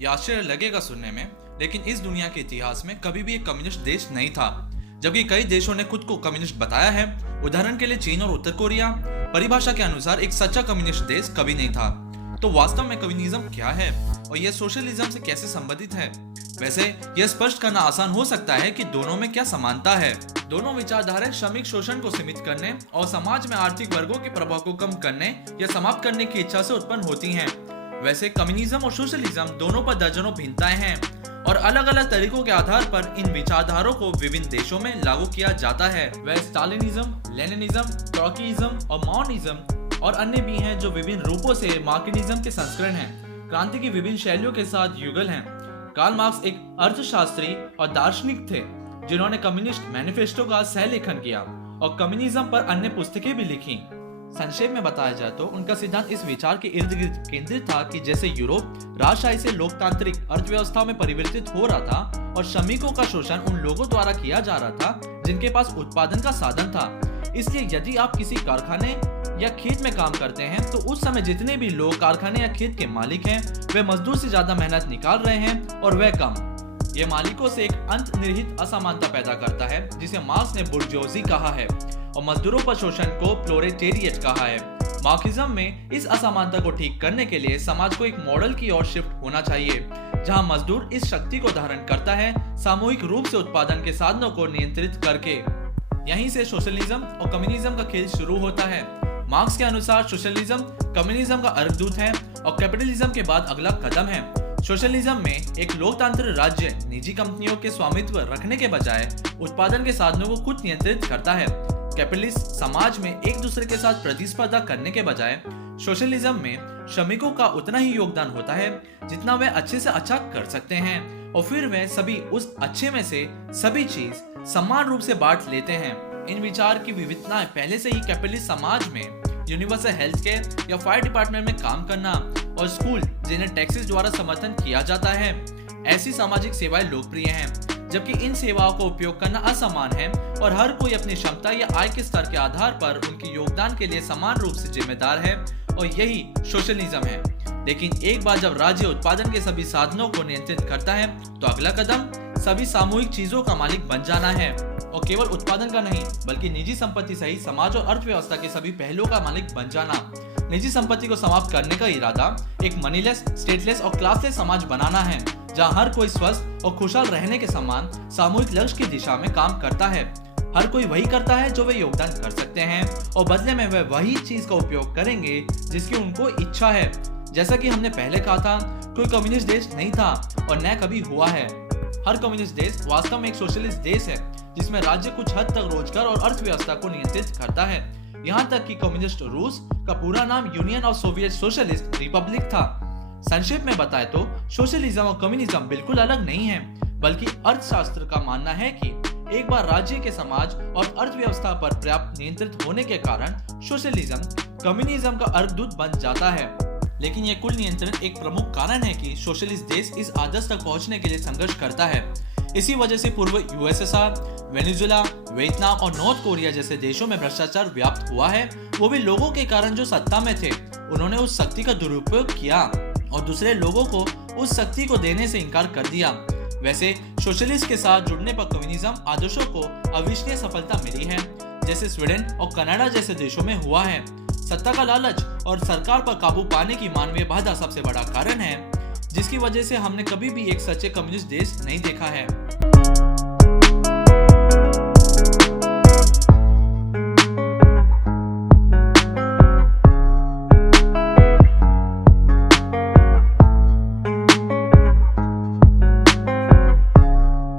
ये आश्चर्य लगेगा सुनने में, लेकिन इस दुनिया के इतिहास में कभी भी एक कम्युनिस्ट देश नहीं था, जबकि कई देशों ने खुद को कम्युनिस्ट बताया है। उदाहरण के लिए चीन और उत्तर कोरिया परिभाषा के अनुसार एक सच्चा कम्युनिस्ट देश कभी नहीं था। तो वास्तव में कम्युनिज्म क्या है और यह सोशलिज्म से कैसे संबंधित है? वैसे यह स्पष्ट करना आसान हो सकता है कि दोनों में क्या समानता है। दोनों विचारधाराएं श्रमिक शोषण को सीमित करने और समाज में आर्थिक वर्गों के प्रभाव को कम करने या समाप्त करने की इच्छा से उत्पन्न होती हैं। वैसे कम्युनिज्म और सोशलिज्म दोनों पर दर्जनों भिन्नताएं हैं और अलग अलग तरीकों के आधार पर इन विचारधाराओं को विभिन्न देशों में लागू किया जाता है। वह स्टालिनिज्म, लेनिनिज्म, ट्रॉकीइज्म और माओइज्म और अन्य भी हैं जो विभिन्न रूपों से मार्क्सिज्म के संस्करण हैं। क्रांति की विभिन्न शैलियों के साथ युगल हैं। कार्ल मार्क्स एक अर्थशास्त्री और दार्शनिक थे जिन्होंने कम्युनिस्ट मैनिफेस्टो का सहलेखन किया और कम्युनिज्म पर अन्य पुस्तकें भी लिखी। संक्षेप में बताया जाए तो उनका सिद्धांत इस विचार के इर्द गिर्द केंद्रित था कि जैसे यूरोप राजशाही से लोकतांत्रिक अर्थव्यवस्था में परिवर्तित हो रहा था और श्रमिकों का शोषण उन लोगों द्वारा किया जा रहा था जिनके पास उत्पादन का साधन था। इसलिए यदि आप किसी कारखाने या खेत में काम करते हैं तो उस समय जितने भी लोग कारखाने या खेत के मालिक हैं वे मजदूर से ज्यादा मेहनत निकाल रहे हैं और वह कम। यह मालिकों से एक अंतर्निहित असमानता पैदा करता है जिसे मार्क्स ने बुर्जोजी कहा है और मजदूरों पर शोषण को प्रोलेटेरिएट कहा है। मार्क्सिज्म में इस असमानता को ठीक करने के लिए समाज को एक मॉडल की ओर शिफ्ट होना चाहिए जहां मजदूर इस शक्ति को धारण करता है सामूहिक रूप से उत्पादन के साधनों को नियंत्रित करके। यहीं से सोशलिज्म और कम्युनिज्म का खेल शुरू होता है। मार्क्स के अनुसार सोशलिज्म कम्युनिज्म का अर्धदूत है और कैपिटलिज्म के बाद अगला कदम है। सोशलिज्म में एक लोकतांत्रिक राज्य निजी कंपनियों के स्वामित्व रखने के बजाय उत्पादन के साधनों को खुद नियंत्रित करता है। कैपिटलिस्ट समाज में एक दूसरे के साथ प्रतिस्पर्धा करने के बजाय सोशलिज्म में श्रमिकों का उतना ही योगदान होता है जितना वे अच्छे से अच्छा कर सकते हैं और फिर वे सभी उस अच्छे में से सभी चीज समान रूप से बांट लेते हैं। इन विचार की विविधताएं पहले से ही कैपिटलिस्ट समाज में यूनिवर्सल हेल्थ केयर या फायर डिपार्टमेंट में काम करना और स्कूल जिन्हें टैक्सेस द्वारा समर्थन किया जाता है, ऐसी सामाजिक सेवाएं लोकप्रिय हैं, जबकि इन सेवाओं को उपयोग करना असमान है और हर कोई अपनी क्षमता या आय के स्तर के आधार पर उनके योगदान के लिए समान रूप से जिम्मेदार है और यही सोशलिज्म है। लेकिन एक बार जब राज्य उत्पादन के सभी साधनों को नियंत्रित करता है तो अगला कदम सभी सामूहिक चीजों का मालिक बन जाना है और केवल उत्पादन का नहीं बल्कि निजी संपत्ति सहित समाज और अर्थव्यवस्था के सभी पहलुओं का मालिक बन जाना। निजी संपत्ति को समाप्त करने का इरादा एक मनीलेस, स्टेटलेस और क्लासलेस समाज बनाना है जहां हर कोई स्वस्थ और खुशहाल रहने के समान सामूहिक लक्ष्य की दिशा में काम करता है। हर कोई वही करता है जो वे योगदान कर सकते हैं और बदले में वे वही चीज का उपयोग करेंगे जिसकी उनको इच्छा है। जैसा कि हमने पहले कहा था, कोई कम्युनिस्ट देश नहीं था और न कभी हुआ है। हर कम्युनिस्ट देश वास्तव में एक सोशलिस्ट देश है जिसमें राज्य कुछ हद तक रोजगार और अर्थव्यवस्था को नियंत्रित करता है। यहाँ तक कि कम्युनिस्ट रूस का पूरा नाम union of Soviet socialist Republic था। संक्षेप में बताए तो सोशलिज्म और कम्युनिज्म बिल्कुल अलग नहीं है, बल्कि अर्थशास्त्र का मानना है कि एक बार राज्य के समाज और अर्थव्यवस्था पर पर्याप्त नियंत्रित होने के कारण सोशलिज्म कम्युनिज्म का अर्धदूत बन जाता है। लेकिन यह कुल नियंत्रण एक प्रमुख कारण है कि सोशलिस्ट देश इस आदर्श तक पहुंचने के लिए संघर्ष करता है। इसी वजह से पूर्व यूएसएसआर, वेनेजुएला, वियतनाम और नॉर्थ कोरिया जैसे देशों में भ्रष्टाचार व्याप्त हुआ है। वो भी लोगों के कारण जो सत्ता में थे, उन्होंने उस शक्ति का दुरुपयोग किया और दूसरे लोगों को उस शक्ति को देने से इनकार कर दिया। वैसे सोशलिस्ट के साथ जुड़ने पर कम्युनिज्म आदर्शों को अविश्वसनीय सफलता मिली है, जैसे स्वीडन और कनाडा जैसे देशों में हुआ है। सत्ता का लालच और सरकार पर काबू पाने की मानवीय बाधा सबसे बड़ा कारण है जिसकी वजह से हमने कभी भी एक सच्चे कम्युनिस्ट देश नहीं देखा है।